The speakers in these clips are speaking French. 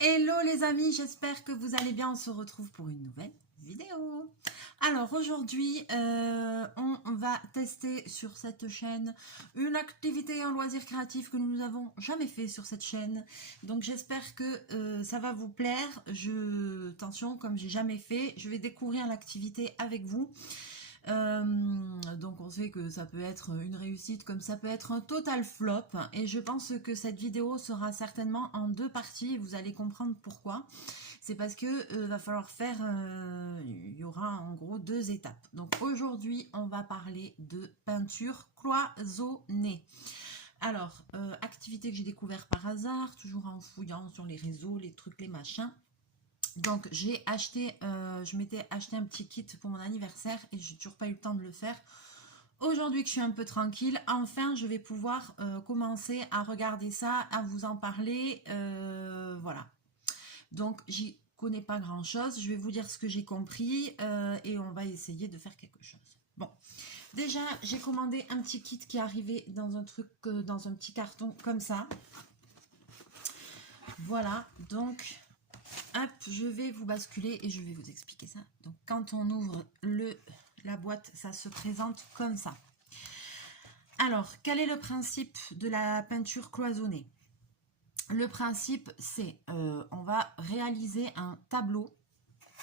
Hello les amis, j'espère que vous allez bien. On se retrouve pour une nouvelle vidéo. Alors aujourd'hui, on va tester sur cette chaîne une activité, un loisir créatif que nous n'avons jamais fait sur cette chaîne. Donc j'espère que ça va vous plaire. Attention, comme j'ai jamais fait, je vais découvrir l'activité avec vous. Donc on sait que ça peut être une réussite comme ça peut être un total flop, et je pense que cette vidéo sera certainement en deux parties et vous allez comprendre pourquoi. C'est parce que va falloir faire, il y aura en gros deux étapes. Donc aujourd'hui on va parler de peinture cloisonnée. Alors, activité que j'ai découvert par hasard, toujours en fouillant sur les réseaux, les trucs, les machins. Donc j'ai acheté, je m'étais acheté un petit kit pour mon anniversaire et j'ai toujours pas eu le temps de le faire. Aujourd'hui que je suis un peu tranquille, enfin je vais pouvoir commencer à regarder ça, à vous en parler, voilà. Donc j'y connais pas grand chose, je vais vous dire ce que j'ai compris et on va essayer de faire quelque chose. Bon, déjà j'ai commandé un petit kit qui est arrivé dans un truc, dans un petit carton comme ça. Voilà, donc hop, je vais vous basculer et je vais vous expliquer ça. Donc quand on ouvre la boîte, ça se présente comme ça. Alors, quel est le principe de la peinture cloisonnée? Le principe, c'est on va réaliser un tableau.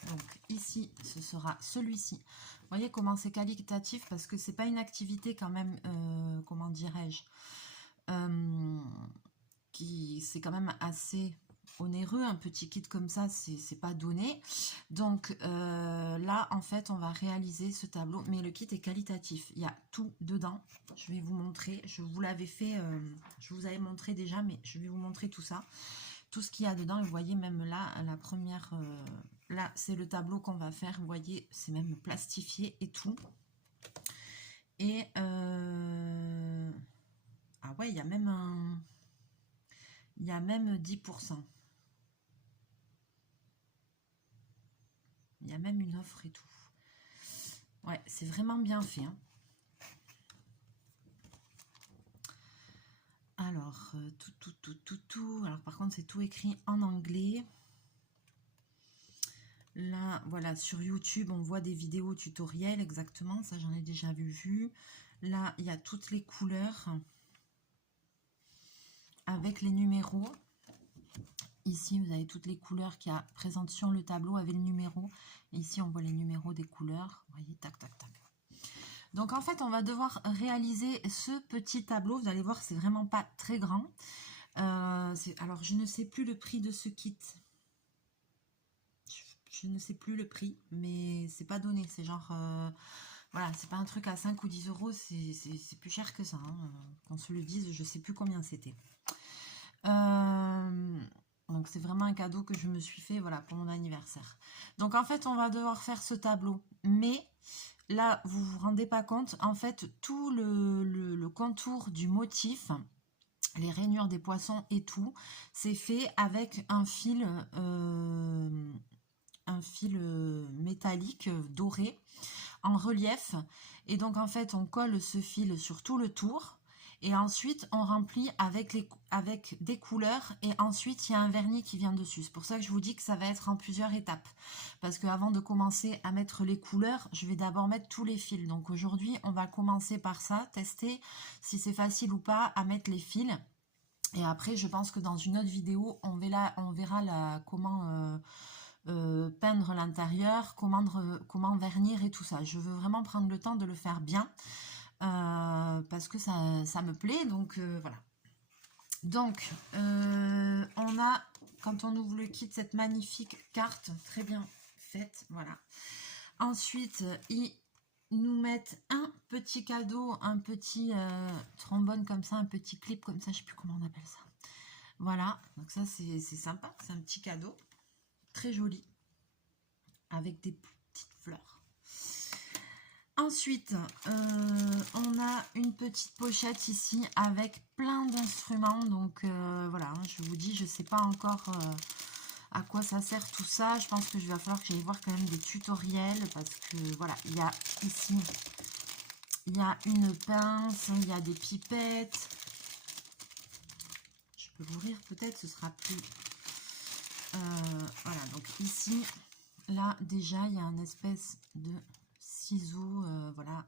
Donc ici, ce sera celui-ci. Vous voyez comment c'est qualitatif parce que c'est pas une activité quand même, comment dirais-je, qui c'est quand même assez onéreux. Un petit kit comme ça, c'est pas donné. Donc là, en fait, on va réaliser ce tableau, mais le kit est qualitatif. Il y a tout dedans. Je vais vous montrer. Je vous l'avais fait, je vous avais montré déjà, mais je vais vous montrer tout ça. Tout ce qu'il y a dedans. Et vous voyez même là, la première, là, c'est le tableau qu'on va faire. Vous voyez, c'est même plastifié et tout. Et ah ouais, il y a même un... Il y a même 10%. Il y a même une offre et tout. Ouais, c'est vraiment bien fait. Hein. Alors, tout. Alors, par contre, c'est tout écrit en anglais. Là, voilà, sur YouTube, on voit des vidéos tutoriels, exactement. Ça, j'en ai déjà vu. Là, il y a toutes les couleurs avec les numéros. Ici, vous avez toutes les couleurs qu'il y a présentes sur le tableau avec le numéro. Et ici, on voit les numéros des couleurs. Vous voyez, tac, tac, tac. Donc, en fait, on va devoir réaliser ce petit tableau. Vous allez voir, c'est vraiment pas très grand. Alors, je ne sais plus le prix de ce kit. Je ne sais plus le prix, mais c'est pas donné. C'est genre... voilà, c'est pas un truc à 5 ou 10 euros, c'est plus cher que ça. Hein. Qu'on se le dise, je sais plus combien c'était. Donc c'est vraiment un cadeau que je me suis fait, voilà, pour mon anniversaire. Donc en fait, on va devoir faire ce tableau. Mais là, vous vous rendez pas compte, en fait, tout le contour du motif, les rainures des poissons et tout, c'est fait avec un fil métallique doré en relief. Et donc en fait on colle ce fil sur tout le tour et ensuite on remplit avec des couleurs, et ensuite il y a un vernis qui vient dessus. C'est pour ça que je vous dis que ça va être en plusieurs étapes, parce que avant de commencer à mettre les couleurs, je vais d'abord mettre tous les fils. Donc aujourd'hui on va commencer par ça, tester si c'est facile ou pas à mettre les fils. Et après, je pense que dans une autre vidéo, on verra comment peindre l'intérieur, comment vernir et tout ça. Je veux vraiment prendre le temps de le faire bien parce que ça me plaît. Donc voilà. Donc, on a, quand on ouvre le kit, cette magnifique carte très bien faite. Voilà. Ensuite, ils nous mettent un petit cadeau, un petit trombone comme ça, un petit clip comme ça, je ne sais plus comment on appelle ça. Voilà, donc ça c'est sympa, c'est un petit cadeau, très joli, avec des petites fleurs. Ensuite, on a une petite pochette ici avec plein d'instruments. Donc voilà, je vous dis, je ne sais pas encore à quoi ça sert tout ça. Je pense que je vais falloir que j'aille voir quand même des tutoriels, parce que voilà, il y a ici, il y a une pince, il y a des pipettes. Je peux l'ouvrir peut-être, ce sera plus ici, là, déjà, il y a un espèce de ciseau, voilà.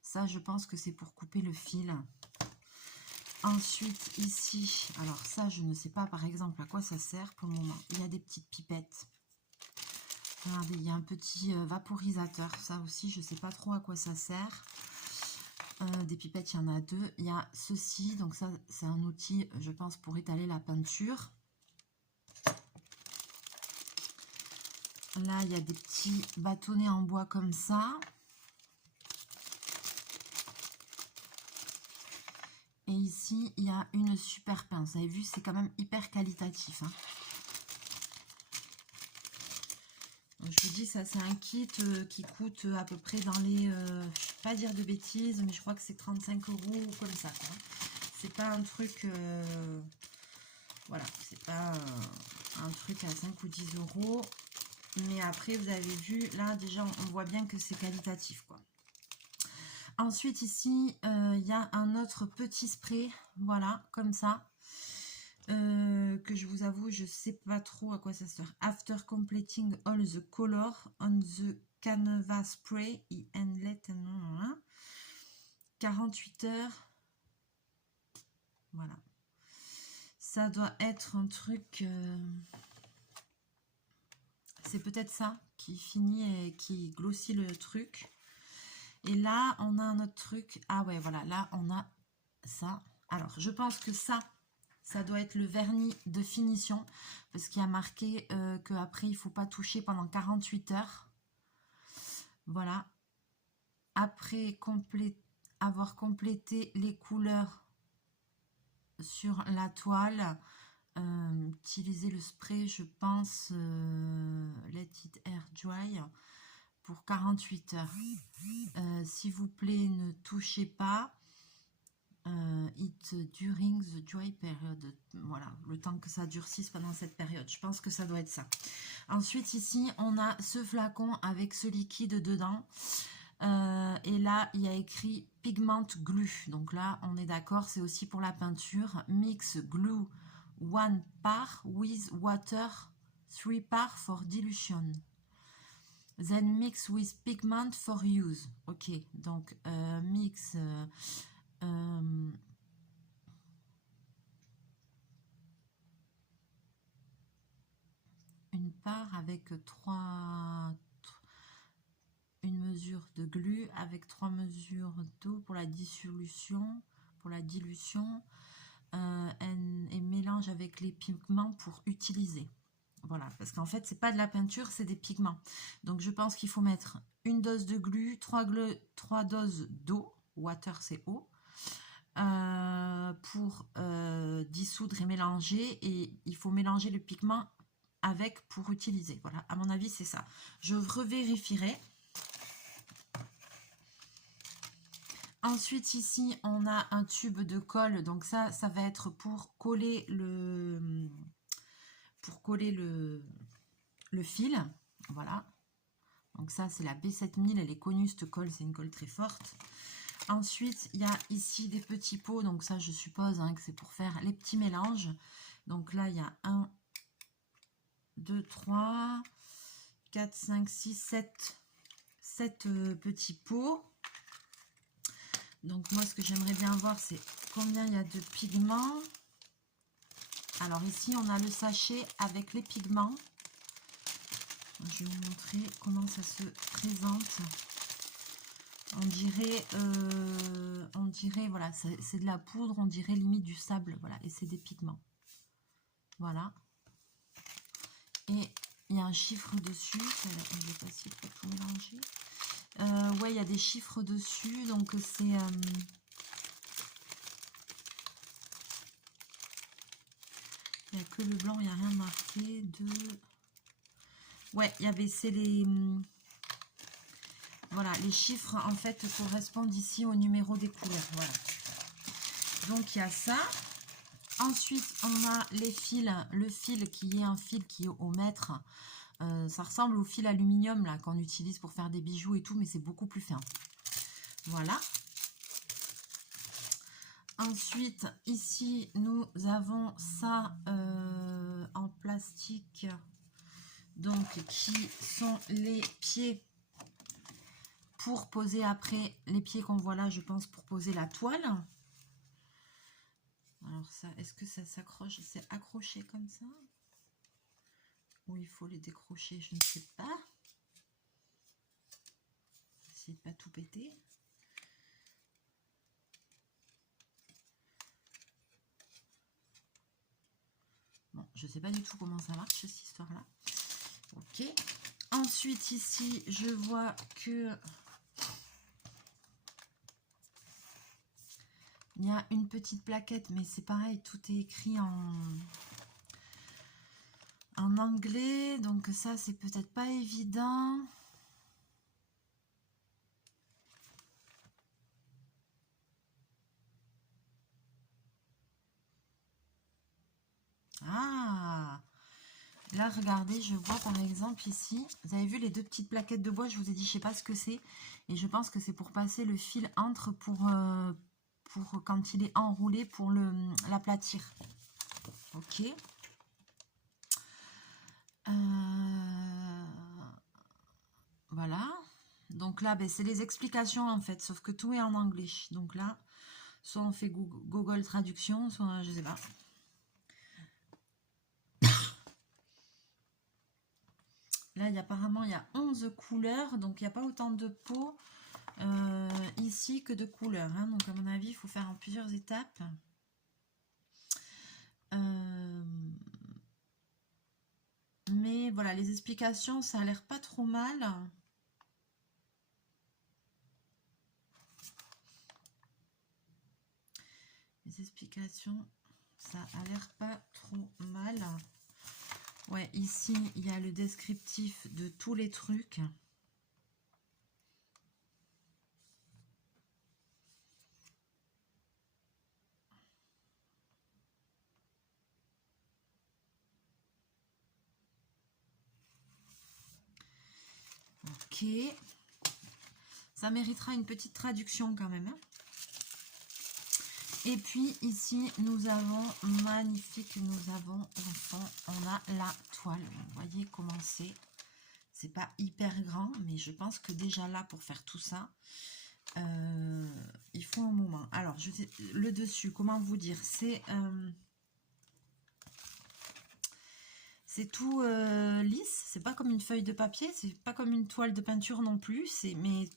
Ça, je pense que c'est pour couper le fil. Ensuite, ici, alors ça, je ne sais pas, par exemple, à quoi ça sert pour le moment. Il y a des petites pipettes. Regardez, il y a un petit vaporisateur. Ça aussi, je ne sais pas trop à quoi ça sert. Des pipettes, il y en a deux. Il y a ceci, donc ça, c'est un outil, je pense, pour étaler la peinture. Là, il y a des petits bâtonnets en bois comme ça. Et ici, il y a une super pince. Vous avez vu, c'est quand même hyper qualitatif, hein. Je vous dis, ça c'est un kit qui coûte à peu près dans les, je ne vais pas dire de bêtises, mais je crois que c'est 35 € ou comme ça. C'est pas un truc, voilà, c'est pas un truc à 5 ou 10 €. Mais après, vous avez vu, là déjà, on voit bien que c'est qualitatif, quoi. Ensuite, ici, il y a un autre petit spray, voilà, comme ça. Que je vous avoue, je sais pas trop à quoi ça sert. After completing all the color on the canvas spray, inlet, 48 heures. Voilà. Ça doit être un truc... c'est peut-être ça qui finit et qui glossit le truc. Et là, on a un autre truc. Ah ouais, voilà, là, on a ça. Alors, je pense que ça doit être le vernis de finition, parce qu'il y a marqué qu'après, il ne faut pas toucher pendant 48 heures. Voilà. Après avoir complété les couleurs sur la toile, utiliser le spray, je pense, Let It Air Dry, pour 48 heures. S'il vous plaît, ne touchez pas. It during the dry period. Voilà, le temps que ça durcisse pendant cette période. Je pense que ça doit être ça. Ensuite, ici, on a ce flacon avec ce liquide dedans. Et là, il y a écrit Pigment Glue. Donc là, on est d'accord, c'est aussi pour la peinture. Mix glue 1 part with water 3 part for dilution. Then mix with pigment for use. Ok, donc mix... une part avec une mesure de glu avec 3 mesures d'eau pour la dissolution, pour la dilution, et mélange avec les pigments pour utiliser. Voilà, parce qu'en fait, c'est pas de la peinture, c'est des pigments. Donc, je pense qu'il faut mettre une dose de glu, 3 doses d'eau, water c'est eau, pour dissoudre et mélanger. Et il faut mélanger le pigment avec pour utiliser. Voilà, à mon avis, c'est ça. Je revérifierai. Ensuite, ici, on a un tube de colle. Donc ça va être pour coller le fil. Voilà. Donc ça, c'est la B7000. Elle est connue, cette colle. C'est une colle très forte. Ensuite, il y a ici des petits pots. Donc ça, je suppose que c'est pour faire les petits mélanges. Donc là, il y a 1, 2, 3, 4, 5, 6, 7 petits pots. Donc moi, ce que j'aimerais bien voir, c'est combien il y a de pigments. Alors ici, on a le sachet avec les pigments. Je vais vous montrer comment ça se présente. On dirait, voilà, c'est de la poudre, on dirait limite du sable, voilà, et c'est des pigments. Voilà. Et il y a un chiffre dessus. Je ne sais pas si je peux tout mélanger. Ouais, il y a des chiffres dessus, donc c'est... il n'y a que le blanc, il n'y a rien marqué de... Ouais, il y avait, c'est les... Voilà, les chiffres, en fait, correspondent ici au numéro des couleurs, voilà. Donc, il y a ça. Ensuite, on a les fils, le fil qui est un fil qui est au mètre. Ça ressemble au fil aluminium là qu'on utilise pour faire des bijoux et tout, mais c'est beaucoup plus fin. Voilà. Ensuite, ici, nous avons ça en plastique. donc qui sont les pieds pour poser après, les pieds qu'on voit là, je pense, pour poser la toile. Alors ça, est-ce que ça s'accroche? C'est accroché comme ça? Ou il faut les décrocher? Je ne sais pas. Essayer de pas tout péter. Bon, je sais pas du tout comment ça marche cette histoire-là. Ok. Ensuite ici, je vois que il y a une petite plaquette, mais c'est pareil, tout est écrit en anglais, donc ça c'est peut-être pas évident. Ah, là regardez, je vois par exemple ici, vous avez vu les deux petites plaquettes de bois, je vous ai dit je sais pas ce que c'est, et je pense que c'est pour passer le fil entre pour quand il est enroulé pour l'aplatir. Ok. Voilà. Donc là, ben, c'est les explications en fait, sauf que tout est en anglais. Donc là, soit on fait Google Traduction, soit je sais pas. Là, apparemment, il y a 11 couleurs, donc il n'y a pas autant de peau ici que de couleurs. Hein. Donc à mon avis, il faut faire en plusieurs étapes. Mais voilà, les explications, ça a l'air pas trop mal. Les explications, ça a l'air pas trop mal. Ouais, ici, il y a le descriptif de tous les trucs. Ok. Ça méritera une petite traduction quand même. Hein. Et puis ici, nous avons, magnifique, nous avons, on a la toile. Vous voyez comment c'est. C'est pas hyper grand, mais je pense que déjà là, pour faire tout ça, il faut un moment. Alors, le dessus, comment vous dire, c'est tout lisse, c'est pas comme une feuille de papier, c'est pas comme une toile de peinture non plus, mais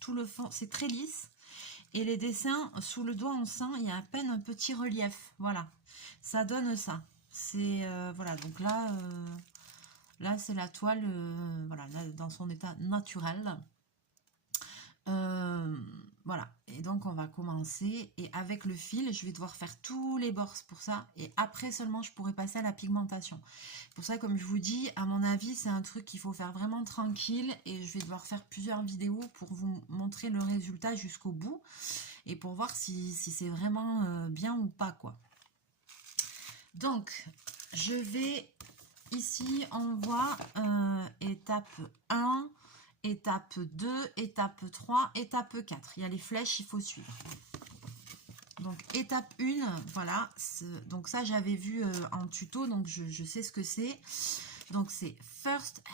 tout le fond, c'est très lisse. Et les dessins, sous le doigt, on sent, il y a à peine un petit relief. Voilà, ça donne ça. C'est, voilà, donc là c'est la toile, voilà, là, dans son état naturel. Voilà, et donc on va commencer. Et avec le fil, je vais devoir faire tous les bords pour ça. Et après seulement, je pourrai passer à la pigmentation. Pour ça, comme je vous dis, à mon avis, c'est un truc qu'il faut faire vraiment tranquille. Et je vais devoir faire plusieurs vidéos pour vous montrer le résultat jusqu'au bout. Et pour voir si c'est vraiment bien ou pas, quoi. Donc, je vais... Ici, on voit étape 1, étape 2, étape 3, étape 4. Il y a les flèches, il faut suivre. Donc, étape 1, voilà. Donc, ça, j'avais vu en tuto, donc je sais ce que c'est. Donc, c'est First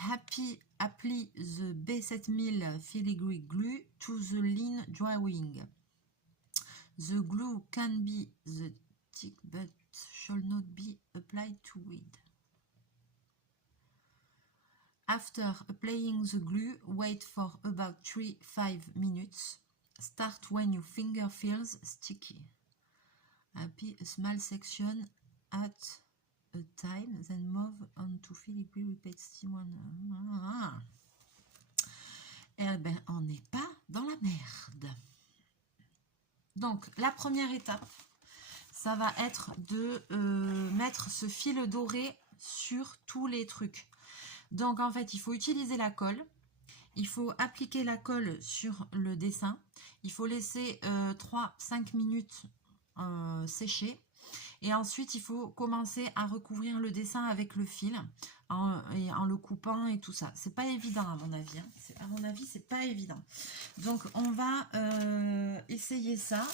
Apply the B7000 filigree glue to the lean drawing. The glue can be the thick but should not be applied too wide. After applying the glue, wait for about 3-5 minutes. Start when your finger feels sticky. Apply a small section at a time, then move on to filigree repeat one. Eh ben, on n'est pas dans la merde. Donc, la première étape, ça va être de mettre ce fil doré sur tous les trucs. Donc, en fait, il faut utiliser la colle. Il faut appliquer la colle sur le dessin. Il faut laisser 3-5 minutes sécher. Et ensuite, il faut commencer à recouvrir le dessin avec le fil en le coupant et tout ça. C'est pas évident à mon avis. Hein. À mon avis, c'est pas évident. Donc, on va essayer ça.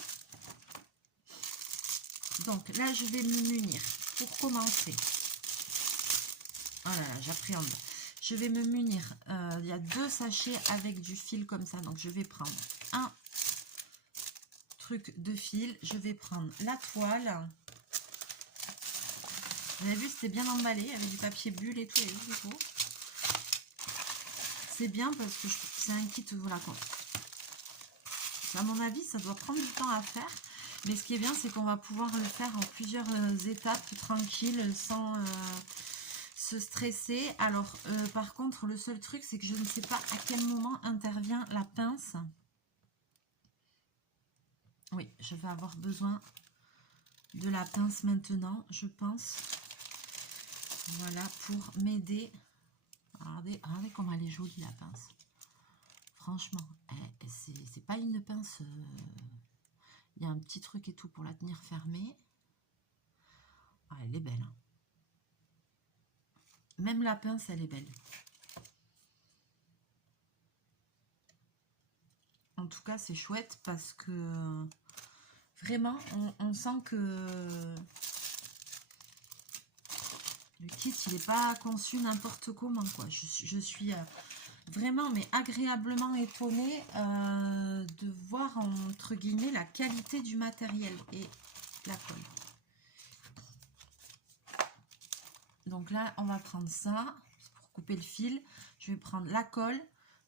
Donc, là, je vais me munir pour commencer. Oh là là, j'appréhende. je vais me munir. Il y a 2 sachets avec du fil comme ça. Donc, je vais prendre un truc de fil. Je vais prendre la toile. Vous avez vu, c'était bien emballé avec du papier bulle et tout. C'est bien parce que c'est un kit, voilà quoi. À mon avis, ça doit prendre du temps à faire. Mais ce qui est bien, c'est qu'on va pouvoir le faire en plusieurs étapes tranquilles, sans se stresser. Alors, par contre, le seul truc, c'est que je ne sais pas à quel moment intervient la pince. Oui, je vais avoir besoin de la pince maintenant, je pense. Voilà, pour m'aider. Regardez comment elle est jolie, la pince. Franchement, c'est pas une pince... Il y a un petit truc et tout pour la tenir fermée. Ah, elle est belle. Hein. Même la pince, elle est belle. En tout cas, c'est chouette parce que vraiment, on sent que le kit, il n'est pas conçu n'importe comment, quoi. Je suis vraiment, mais agréablement étonnée de voir, entre guillemets, la qualité du matériel et la colle. Donc là, on va prendre ça pour couper le fil. Je vais prendre la colle,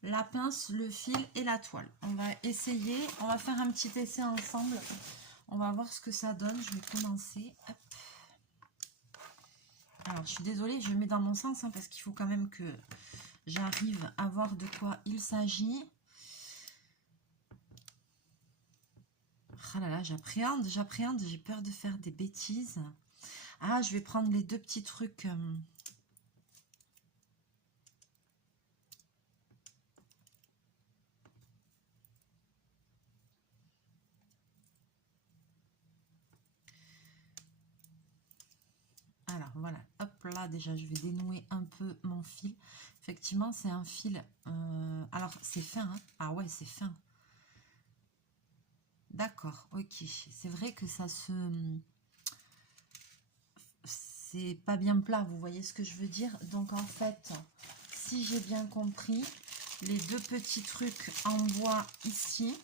la pince, le fil et la toile. On va essayer, on va faire un petit essai ensemble. On va voir ce que ça donne. Je vais commencer. Hop. Alors, je suis désolée, je mets dans mon sens parce qu'il faut quand même que j'arrive à voir de quoi il s'agit. Ah là là, j'appréhende, j'ai peur de faire des bêtises. Ah, je vais prendre les 2 petits trucs. Alors voilà, hop là, déjà je vais dénouer un peu mon fil. Effectivement, c'est un fil. Alors c'est fin, hein. Ah ouais, c'est fin. D'accord, ok. C'est vrai que ça se... C'est pas bien plat, vous voyez ce que je veux dire. Donc en fait, si j'ai bien compris, les 2 petits trucs en bois ici,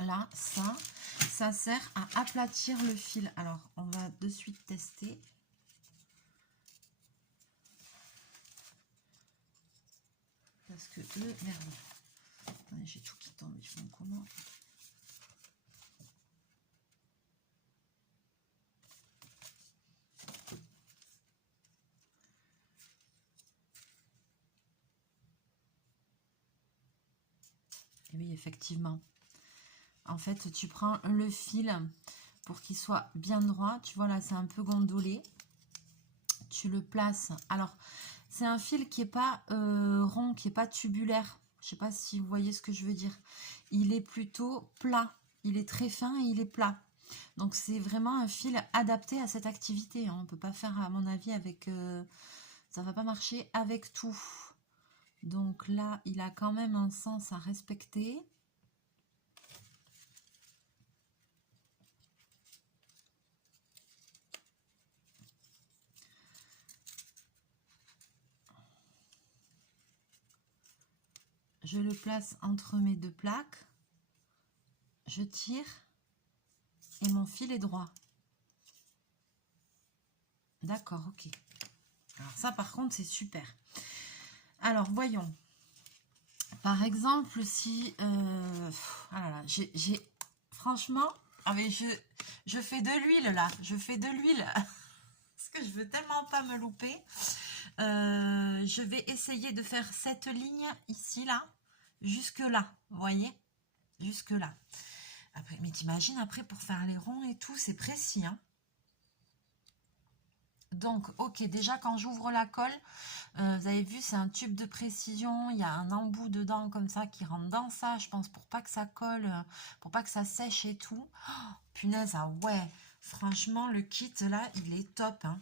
là, ça sert à aplatir le fil. Alors, on va de suite tester. Parce que eux, merde. Attendez, j'ai tout qui tombe, ils font comment? Et oui, effectivement. En fait, tu prends le fil pour qu'il soit bien droit. Tu vois, là, c'est un peu gondolé. Tu le places. Alors, c'est un fil qui n'est pas rond, qui n'est pas tubulaire. Je ne sais pas si vous voyez ce que je veux dire. Il est plutôt plat. Il est très fin et il est plat. Donc, c'est vraiment un fil adapté à cette activité. Hein. On ne peut pas faire, à mon avis, avec... ça ne va pas marcher avec tout. Donc là, il a quand même un sens à respecter. Je le place entre mes 2 plaques. Je tire et mon fil est droit. D'accord, ok. Alors ça, par contre, c'est super. Alors, voyons. Par exemple, si... ah là là, franchement, ah mais je fais de l'huile, là. Je fais de l'huile. Parce que je veux tellement pas me louper. Je vais essayer de faire cette ligne ici, là. Jusque là, vous voyez? Jusque là. Après, mais t'imagines, après, pour faire les ronds et tout, c'est précis, hein. Donc, ok, déjà quand j'ouvre la colle, vous avez vu, c'est un tube de précision. Il y a un embout dedans comme ça qui rentre dans ça, je pense, pour pas que ça colle, pour pas que ça sèche et tout. Oh, punaise, ah ouais, franchement, le kit là, il est top. Hein.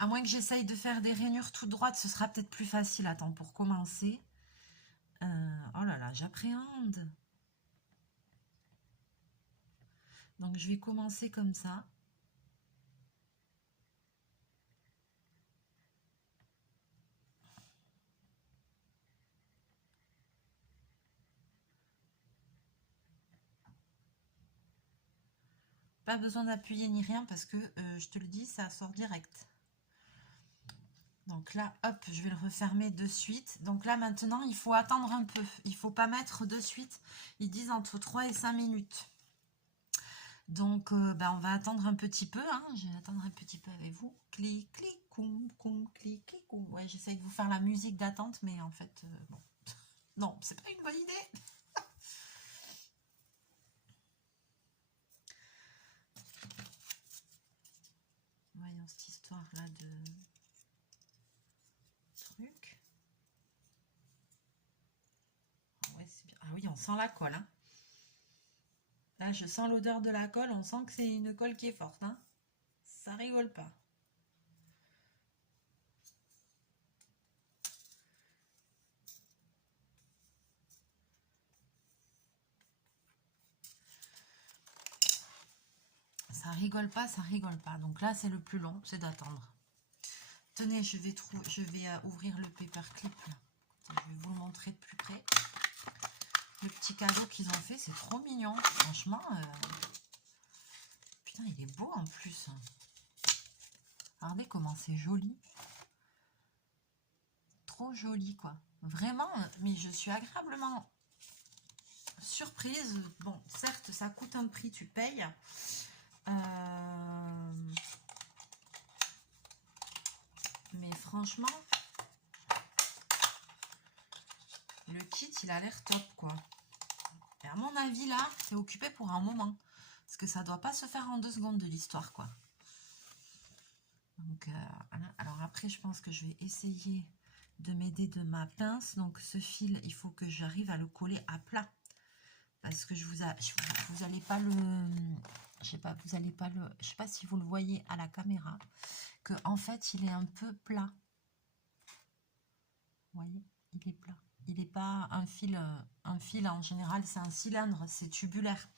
À moins que j'essaye de faire des rainures toutes droites, ce sera peut-être plus facile. Attends, pour commencer. Oh là là, j'appréhende. Donc, je vais commencer comme ça. Pas besoin d'appuyer ni rien parce que, je te le dis, ça sort direct. Donc là, hop, je vais le refermer de suite. Donc là, maintenant, il faut attendre un peu. Il ne faut pas mettre de suite. Ils disent entre 3 et 5 minutes. Donc, on va attendre un petit peu. Hein. Je vais attendre un petit peu avec vous. Clic, clic, coum, coum, clic, clic, coum. Ouais, j'essaye de vous faire la musique d'attente, mais en fait, bon. Non, c'est pas une bonne idée. Voyons cette histoire-là de truc. Ouais, c'est bien. Ah oui, on sent la colle. Hein. Là, je sens l'odeur de la colle. On sent que c'est une colle qui est forte. Hein. Ça rigole pas. Ça rigole pas, ça rigole pas. Donc là, c'est le plus long, c'est d'attendre. Tenez, je vais ouvrir le paperclip. Je vais vous le montrer de plus près. Le petit cadeau qu'ils ont fait, c'est trop mignon. Franchement, putain, il est beau en plus. Regardez comment c'est joli. Trop joli, quoi. Vraiment, mais je suis agréablement surprise. Bon, certes, ça coûte un prix, tu payes. Mais franchement, le kit, il a l'air top, quoi. Et à mon avis, là, c'est occupé pour un moment. Parce que ça doit pas se faire en 2 secondes de l'histoire, quoi. Donc, alors après, je pense que je vais essayer de m'aider de ma pince. Donc, ce fil, il faut que j'arrive à le coller à plat. Parce que vous allez pas le... Je sais pas, vous allez pas le... Je sais pas si vous le voyez à la caméra. Que en fait, il est un peu plat. Vous voyez, il est plat. Il n'est pas un fil en général, c'est un cylindre, c'est tubulaire.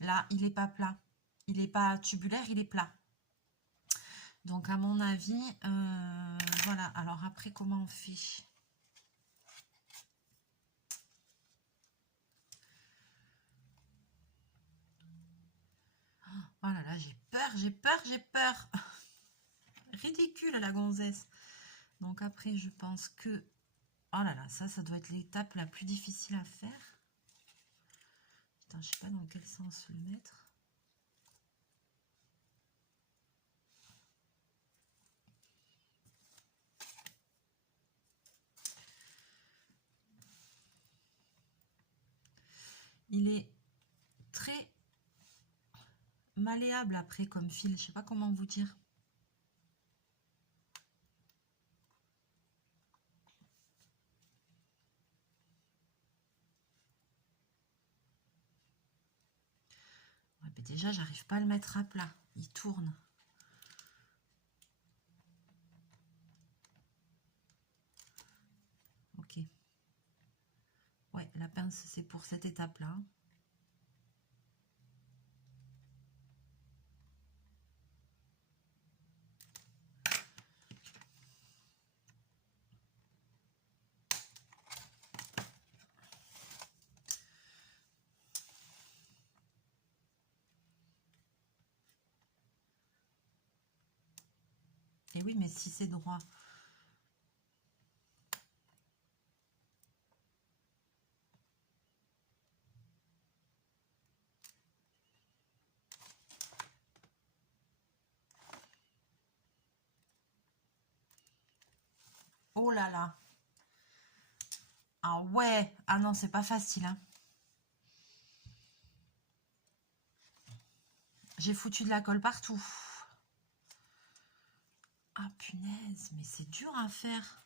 Là, il n'est pas plat. Il n'est pas tubulaire, il est plat. Donc, à mon avis, voilà. Alors, après, comment on fait? Oh là là, j'ai peur, j'ai peur, j'ai peur. Ridicule, la gonzesse. Donc, après, je pense que... Oh là là, ça doit être l'étape la plus difficile à faire. Putain, je sais pas dans quel sens le mettre. Il est très malléable après comme fil. Je sais pas comment vous dire. Ouais, mais déjà, j'arrive pas à le mettre à plat. Il tourne. Ok. Ouais, la pince, c'est pour cette étape-là. Et oui, mais si c'est droit. Oh là là. Ah ouais. Ah non, c'est pas facile. Hein. J'ai foutu de la colle partout. Ah punaise, mais c'est dur à faire.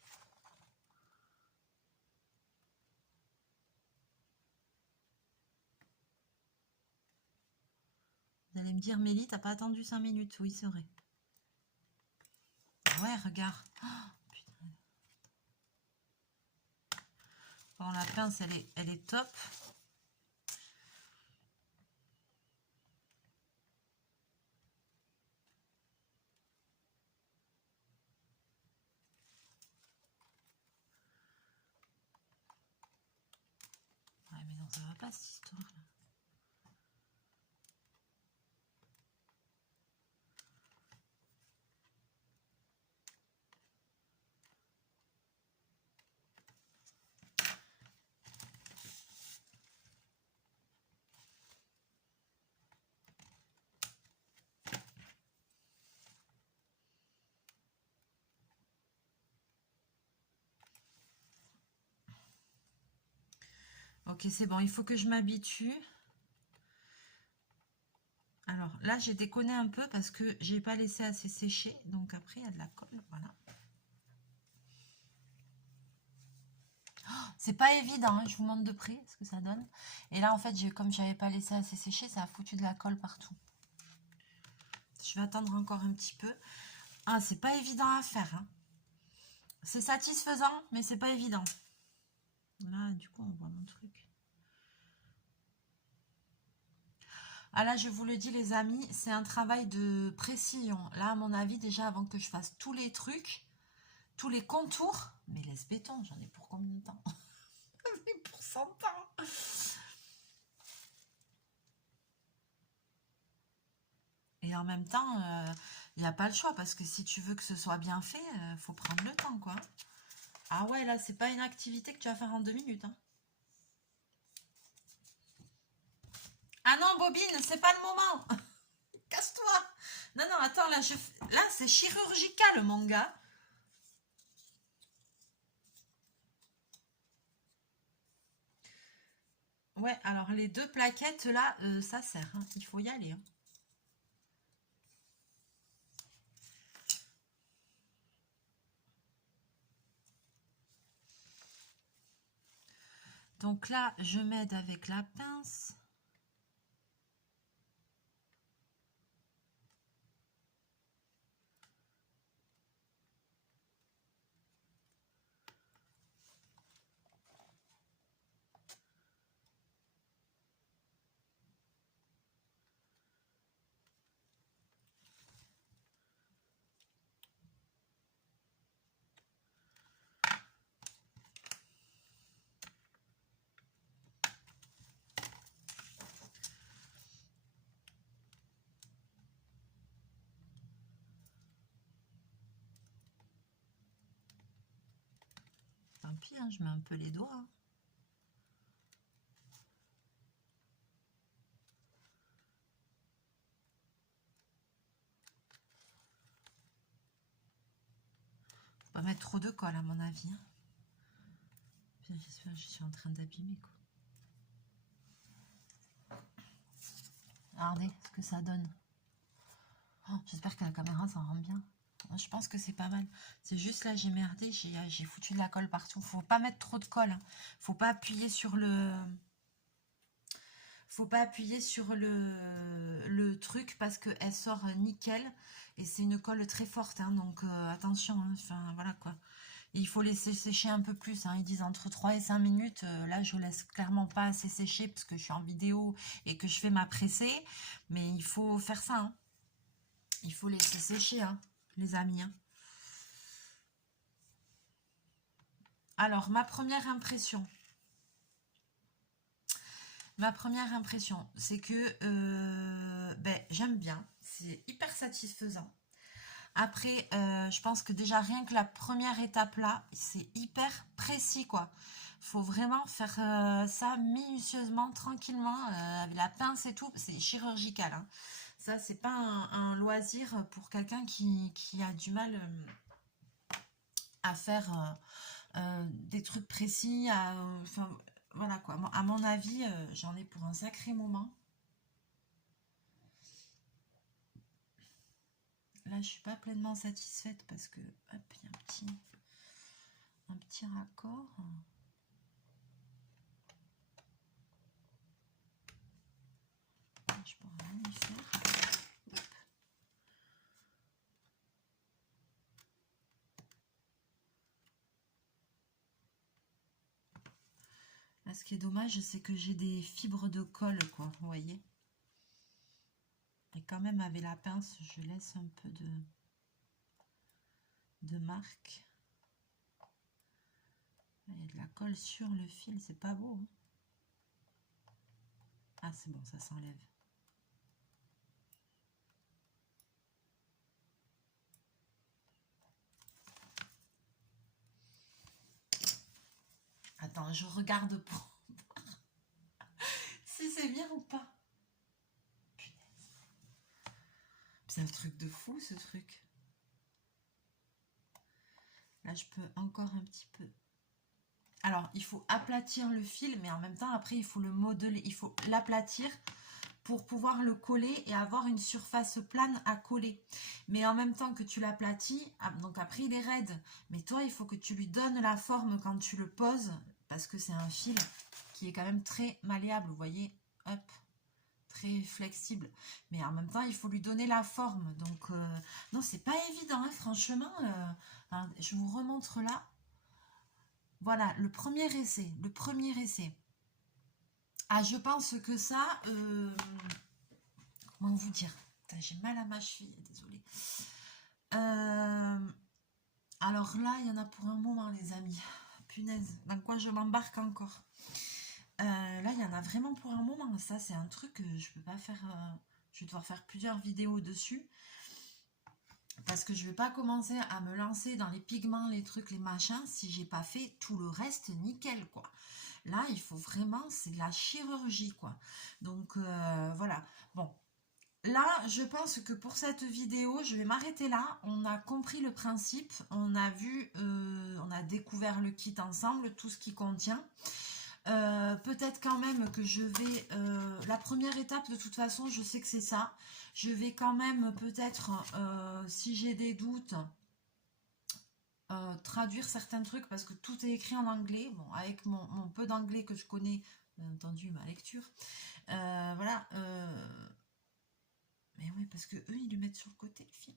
Vous allez me dire, Mélie, t'as pas attendu 5 minutes. Oui, c'est vrai. Ouais, regarde. Oh, putain. Bon, la pince, elle est top. Ouais, mais non, ça va pas cette histoire-là. Ok, c'est bon, il faut que je m'habitue. Alors là, j'ai déconné un peu parce que j'ai pas laissé assez sécher. Donc après, il y a de la colle, voilà. C'est pas évident, hein, je vous montre de près ce que ça donne. Et là, en fait, comme j'avais pas laissé assez sécher, ça a foutu de la colle partout. Je vais attendre encore un petit peu. Ah, c'est pas évident à faire. Hein. C'est satisfaisant, mais c'est pas évident. Là, du coup, on voit mon truc. Ah là, je vous le dis, les amis, c'est un travail de précision. Là, à mon avis, déjà, avant que je fasse tous les trucs, tous les contours, mais laisse béton, j'en ai pour combien de temps? Mais pour 100 ans. Et en même temps, il n'y a pas le choix, parce que si tu veux que ce soit bien fait, faut prendre le temps, quoi. Ah ouais, là, c'est pas une activité que tu vas faire en 2 minutes. Hein. Ah non, Bobine, c'est pas le moment. Casse-toi. Non, non, attends, là c'est chirurgical, mon gars. Ouais, alors les 2 plaquettes, là, ça sert. Hein. Il faut y aller. Hein. Donc là, je m'aide avec la pince. Tant pis, hein, je mets un peu les doigts. Hein. Faut pas mettre trop de colle, à mon avis. Hein. J'espère que je suis en train d'abîmer, quoi. Regardez ce que ça donne. Oh, j'espère que la caméra s'en rend bien. Je pense que c'est pas mal. C'est juste là, j'ai merdé, j'ai foutu de la colle partout. Faut pas mettre trop de colle. Hein. Faut pas appuyer sur le... Faut pas appuyer sur le truc parce qu'elle sort nickel. Et c'est une colle très forte. Hein, donc attention. Hein, enfin, voilà quoi. Et il faut laisser sécher un peu plus. Hein, ils disent entre 3 et 5 minutes. Là, je laisse clairement pas assez sécher parce que je suis en vidéo et que je fais ma pressée. Mais il faut faire ça. Hein. Il faut laisser sécher, hein, les amis. Hein. Alors, ma première impression, c'est que j'aime bien. C'est hyper satisfaisant. Après, je pense que déjà rien que la première étape là, c'est hyper précis quoi. Faut vraiment faire ça minutieusement, tranquillement, avec la pince et tout. C'est chirurgical. Hein. Ça, c'est pas un loisir pour quelqu'un qui a du mal à faire des trucs précis. Enfin, voilà quoi. À mon avis, j'en ai pour un sacré moment. Là, je suis pas pleinement satisfaite parce que, hop, il y a un petit raccord. Je pourrais rien y faire. Là, ce qui est dommage, c'est que j'ai des fibres de colle, quoi, vous voyez. Et quand même, avec la pince, je laisse un peu de marque. Il y a de la colle sur le fil, c'est pas beau. Hein. Ah, c'est bon, ça s'enlève. Attends, je regarde pour voir si c'est bien ou pas. Punaise. C'est un truc de fou, ce truc. Là, je peux encore un petit peu Alors, il faut aplatir le fil, mais en même temps, après, il faut le modeler, il faut l'aplatir pour pouvoir le coller et avoir une surface plane à coller. Mais en même temps que tu l'aplatis, donc après, il est raide. Mais toi, il faut que tu lui donnes la forme quand tu le poses, parce que c'est un fil qui est quand même très malléable, vous voyez, hop, très flexible. Mais en même temps, il faut lui donner la forme. Donc, non, c'est pas évident, hein, franchement. Hein, je vous remontre là. Voilà, le premier essai. Le premier essai. Ah, je pense que ça... comment vous dire? J'ai mal à ma cheville, désolée. Alors là, il y en a pour un moment, les amis. Punaise, dans quoi je m'embarque encore? Là, il y en a vraiment pour un moment. Ça, c'est un truc que je peux pas faire... je vais devoir faire plusieurs vidéos dessus. Parce que je vais pas commencer à me lancer dans les pigments, les trucs, les machins, si j'ai pas fait tout le reste nickel, quoi. Là, il faut vraiment, c'est de la chirurgie, quoi. Donc, voilà. Bon, là, je pense que pour cette vidéo, je vais m'arrêter là. On a compris le principe, on a vu, on a découvert le kit ensemble, tout ce qui contient. Peut-être quand même que je vais... la première étape, de toute façon, je sais que c'est ça. Je vais quand même peut-être, si j'ai des doutes, traduire certains trucs parce que tout est écrit en anglais. Bon, avec mon peu d'anglais que je connais, bien entendu, ma lecture. Voilà. Mais oui, parce que eux, ils le mettent sur le côté, le fil.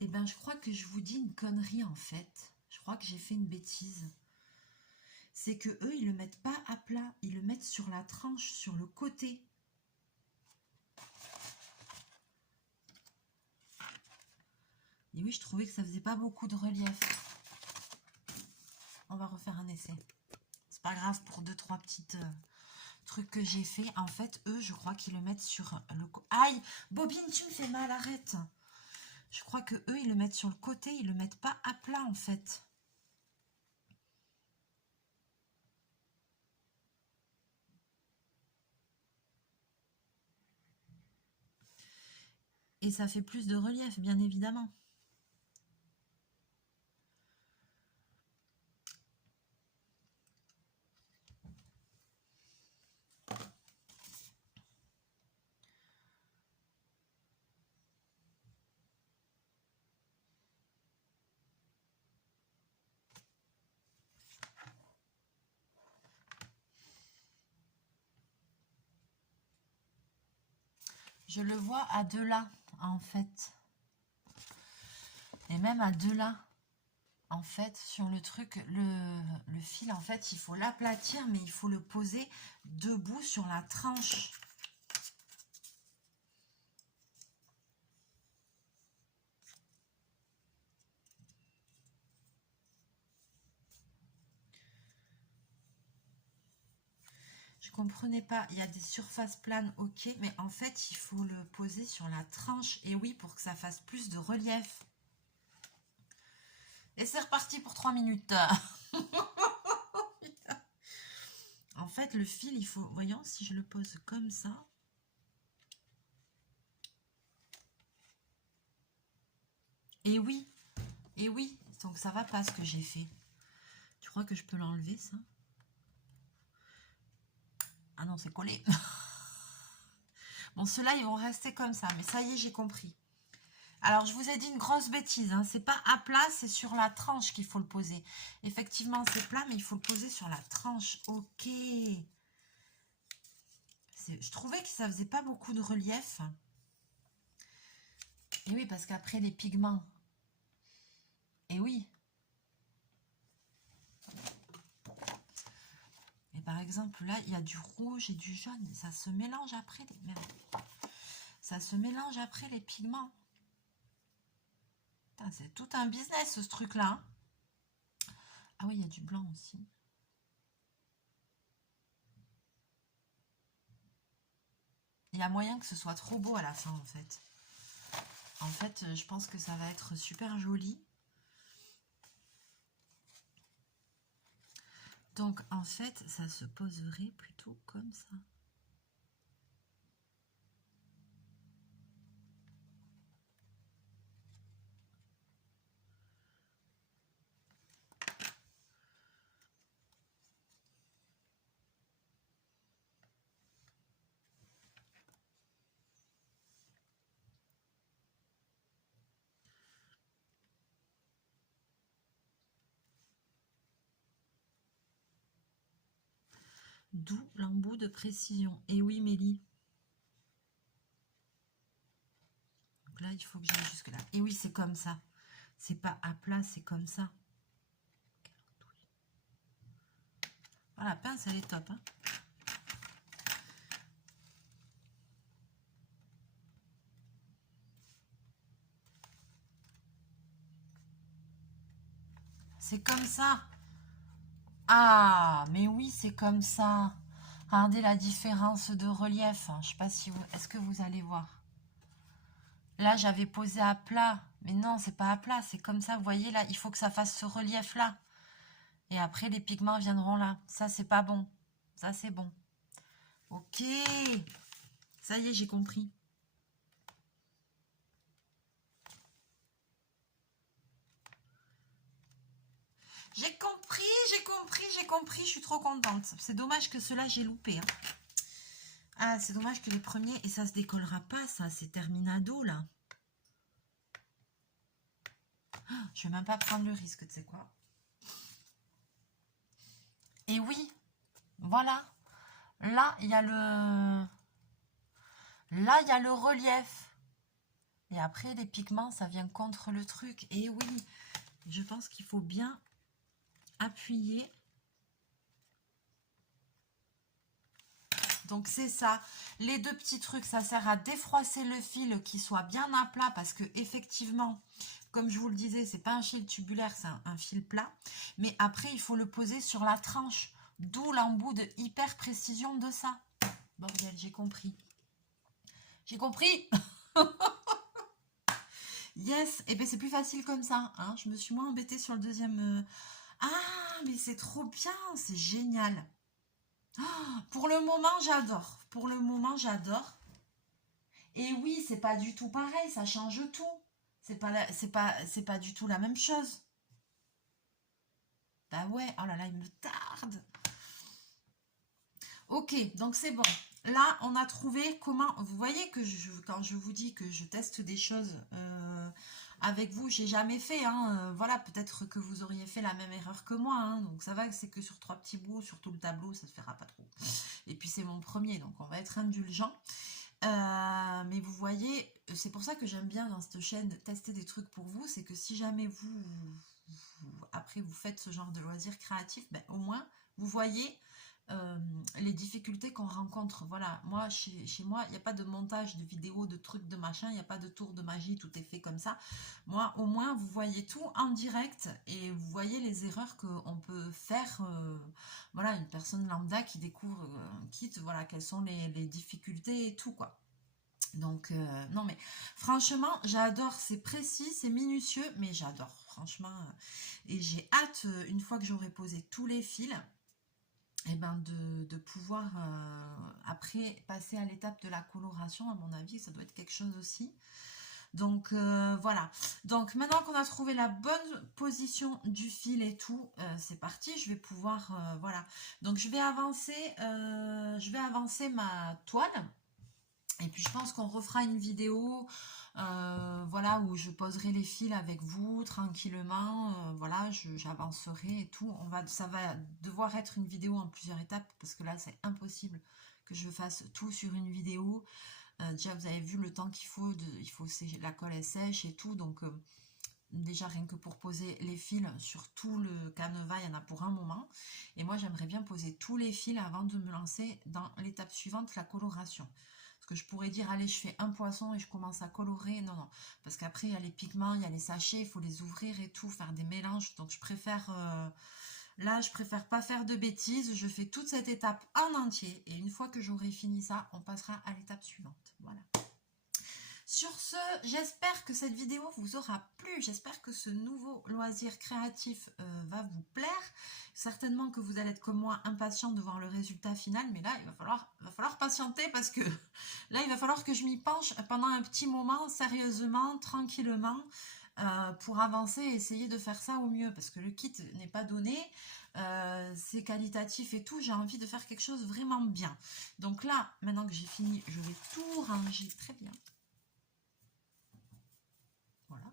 Eh ben, je crois que je vous dis une connerie, en fait. Je crois que j'ai fait une bêtise. C'est que eux, ils le mettent pas à plat. Ils le mettent sur la tranche, sur le côté. Et oui, je trouvais que ça faisait pas beaucoup de relief. On va refaire un essai. C'est pas grave pour 2-3 petites trucs que j'ai fait. En fait, eux, je crois qu'ils le mettent sur le... Aïe, Bobine, tu me fais mal, arrête. Je crois que eux, ils le mettent sur le côté. Ils le mettent pas à plat, en fait. Et ça fait plus de relief, bien évidemment. Je le vois à deux là, en fait. Et même à deux là, en fait, sur le truc, le fil, en fait, il faut l'aplatir, mais il faut le poser debout sur la tranche. Je comprenais pas, il y a des surfaces planes, ok, mais en fait, il faut le poser sur la tranche. Et oui, pour que ça fasse plus de relief. Et c'est reparti pour 3 minutes. En fait, le fil, il faut... Voyons, si je le pose comme ça. Et oui, donc ça va pas ce que j'ai fait. Tu crois que je peux l'enlever, ça? Ah non, c'est collé. Bon, ceux-là, ils vont rester comme ça. Mais ça y est, j'ai compris. Alors, je vous ai dit une grosse bêtise. Hein. C'est pas à plat, c'est sur la tranche qu'il faut le poser. Effectivement, c'est plat, mais il faut le poser sur la tranche. Ok. Je trouvais que ça faisait pas beaucoup de relief. Et oui, parce qu'après, les pigments. Et oui. Et par exemple, là, il y a du rouge et du jaune. Ça se mélange après. Ça se mélange après les pigments. C'est tout un business, ce truc-là. Ah oui, il y a du blanc aussi. Il y a moyen que ce soit trop beau à la fin, en fait. En fait, je pense que ça va être super joli. Donc en fait, ça se poserait plutôt comme ça. D'où l'embout de précision. Et oui, Mélie. Donc là, il faut que j'aille jusque là. Et oui, c'est comme ça. C'est pas à plat, c'est comme ça. Voilà, la pince, elle est top. Hein. C'est comme ça. Ah, mais oui, c'est comme ça. Regardez la différence de relief. Je sais pas si vous... Est-ce que vous allez voir? Là, j'avais posé à plat. Mais non, c'est pas à plat. C'est comme ça. Vous voyez, là, il faut que ça fasse ce relief-là. Et après, les pigments viendront là. Ça, c'est pas bon. Ça, c'est bon. Ok. Ça y est, j'ai compris. J'ai compris, j'ai compris, j'ai compris. Je suis trop contente. C'est dommage que ceux-là, j'ai loupé. Hein. Ah, c'est dommage que les premiers... Et ça se décollera pas, ça. C'est terminado, là. Je vais même pas prendre le risque, tu sais quoi. Et oui, voilà. Là, il y a le... Là, il y a le relief. Et après, les pigments, ça vient contre le truc. Et oui, je pense qu'il faut bien appuyer. Donc, c'est ça. Les deux petits trucs, ça sert à défroisser le fil qui soit bien à plat parce que effectivement, comme je vous le disais, c'est pas un fil tubulaire, c'est un fil plat. Mais après, il faut le poser sur la tranche. D'où l'embout de hyper précision de ça. Bordel, j'ai compris. J'ai compris. Yes, et bien c'est plus facile comme ça. Hein. Je me suis moins embêtée sur le deuxième. Ah, mais c'est trop bien, c'est génial. Pour le moment, j'adore. Pour le moment, j'adore. Et oui, c'est pas du tout pareil, ça change tout. C'est pas du tout la même chose. Bah ouais, oh là là, il me tarde. Ok, donc c'est bon. Là, on a trouvé comment... Vous voyez que quand je vous dis que je teste des choses avec vous, j'ai jamais fait. Hein, voilà, peut-être que vous auriez fait la même erreur que moi. Hein, donc ça va, c'est que sur 3 petits bouts, sur tout le tableau, ça se fera pas trop. Et puis c'est mon premier, donc on va être indulgent. Mais vous voyez, c'est pour ça que j'aime bien dans cette chaîne tester des trucs pour vous. C'est que si jamais après vous faites ce genre de loisirs créatifs, ben, au moins vous voyez les difficultés qu'on rencontre. Voilà, moi, chez moi, il n'y a pas de montage de vidéos, de trucs, de machin, il n'y a pas de tour de magie, tout est fait comme ça. Moi, au moins, vous voyez tout en direct et vous voyez les erreurs qu'on peut faire. Voilà, une personne lambda qui découvre un kit, voilà, quelles sont les difficultés et tout, quoi. Donc, non, mais franchement, j'adore, c'est précis, c'est minutieux, mais j'adore, franchement. Et j'ai hâte, une fois que j'aurai posé tous les fils, et ben de pouvoir après passer à l'étape de la coloration. À mon avis, ça doit être quelque chose aussi. Donc voilà, donc maintenant qu'on a trouvé la bonne position du fil et tout, c'est parti. Je vais pouvoir, voilà, donc je vais avancer ma toile. Et puis je pense qu'on refera une vidéo voilà, où je poserai les fils avec vous tranquillement, voilà, j'avancerai et tout. Ça va devoir être une vidéo en plusieurs étapes parce que là c'est impossible que je fasse tout sur une vidéo. Déjà vous avez vu le temps qu'il faut, la colle est sèche et tout, donc déjà rien que pour poser les fils sur tout le canevas, il y en a pour un moment. Et moi j'aimerais bien poser tous les fils avant de me lancer dans l'étape suivante, la coloration. Parce que je pourrais dire, allez, je fais un poisson et je commence à colorer. Non, non. Parce qu'après, il y a les pigments, il y a les sachets, il faut les ouvrir et tout, faire des mélanges. Donc, je préfère... là, je préfère pas faire de bêtises. Je fais toute cette étape en entier. Et une fois que j'aurai fini ça, on passera à l'étape suivante. Voilà. Sur ce, j'espère que cette vidéo vous aura plu. J'espère que ce nouveau loisir créatif va vous plaire. Certainement que vous allez être comme moi impatient de voir le résultat final. Mais là, il va falloir patienter parce que là, il va falloir que je m'y penche pendant un petit moment, sérieusement, tranquillement, pour avancer et essayer de faire ça au mieux. Parce que le kit n'est pas donné. C'est qualitatif et tout. J'ai envie de faire quelque chose vraiment bien. Donc là, maintenant que j'ai fini, je vais tout ranger très bien. Voilà.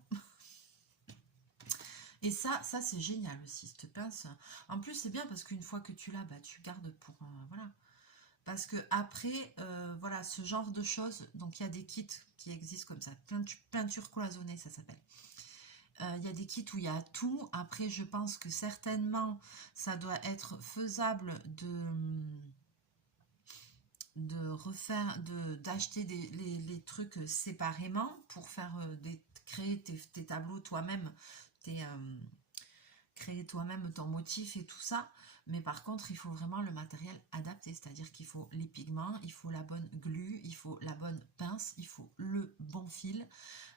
Et ça c'est génial aussi, cette pince. En plus, c'est bien parce qu'une fois que tu l'as, bah, tu gardes pour... voilà. Parce que après, voilà, ce genre de choses, donc il y a des kits qui existent comme ça. Peinture cloisonnée, ça s'appelle. Il y a des kits où il y a tout. Après, je pense que certainement, ça doit être faisable de refaire, d'acheter les trucs séparément pour faire créer tes tableaux toi-même, créer toi-même ton motif et tout ça. Mais par contre, il faut vraiment le matériel adapté, c'est-à-dire qu'il faut les pigments, il faut la bonne glu, il faut la bonne pince, il faut le bon fil.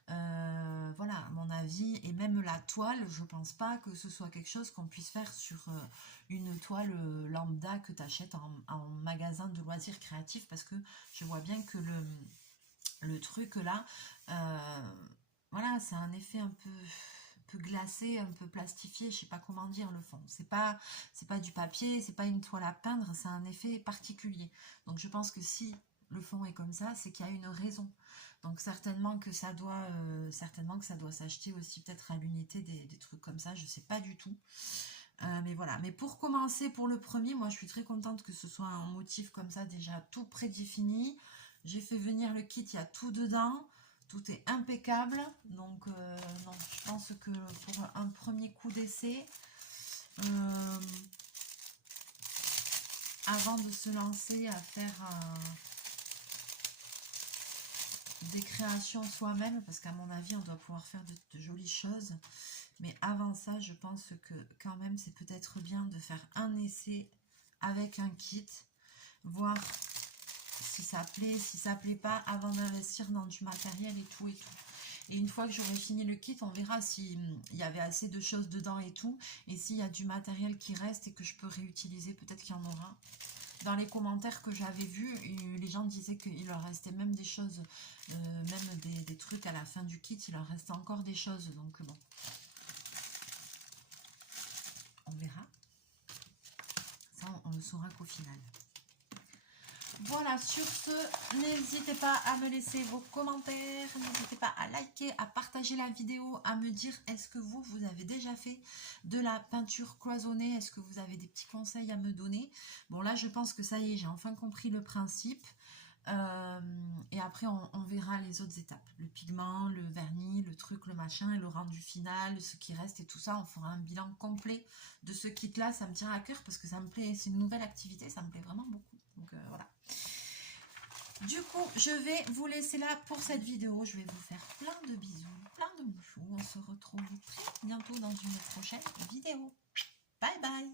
Voilà, à mon avis, et même la toile, je pense pas que ce soit quelque chose qu'on puisse faire sur une toile lambda que tu achètes en magasin de loisirs créatifs, parce que je vois bien que le truc là, voilà, c'est un effet un peu glacé, un peu plastifié, je sais pas comment dire le fond. C'est pas du papier, c'est pas une toile à peindre, c'est un effet particulier. Donc je pense que si le fond est comme ça, c'est qu'il y a une raison. Donc certainement que ça doit s'acheter aussi peut-être à l'unité des trucs comme ça, je sais pas du tout. Mais voilà, mais pour commencer, pour le premier, moi je suis très contente que ce soit un motif comme ça déjà tout prédéfini. J'ai fait venir le kit, il y a tout dedans. Tout est impeccable, donc non, je pense que pour un premier coup d'essai, avant de se lancer à faire des créations soi-même, parce qu'à mon avis, on doit pouvoir faire de jolies choses, mais avant ça, je pense que quand même, c'est peut-être bien de faire un essai avec un kit, voir si ça plaît, si ça plaît pas, avant d'investir dans du matériel et tout et tout. Et une fois que j'aurai fini le kit, on verra s'il y avait assez de choses dedans et tout, et s'il y a du matériel qui reste et que je peux réutiliser, peut-être qu'il y en aura. Dans les commentaires que j'avais vus, les gens disaient qu'il leur restait même des choses, même des trucs à la fin du kit, il leur restait encore des choses, donc bon. On verra. Ça, on le saura qu'au final. Voilà, sur ce, n'hésitez pas à me laisser vos commentaires, n'hésitez pas à liker, à partager la vidéo, à me dire est-ce que vous avez déjà fait de la peinture cloisonnée, est-ce que vous avez des petits conseils à me donner. Bon là, je pense que ça y est, j'ai enfin compris le principe. Et après, on verra les autres étapes. Le pigment, le vernis, le truc, le machin, et le rendu final, ce qui reste et tout ça. On fera un bilan complet de ce kit-là. Ça me tient à cœur parce que ça me plaît. C'est une nouvelle activité, ça me plaît vraiment beaucoup. Donc voilà. Du coup, je vais vous laisser là pour cette vidéo. Je vais vous faire plein de bisous, plein de mouchous. On se retrouve très bientôt dans une prochaine vidéo. Bye bye!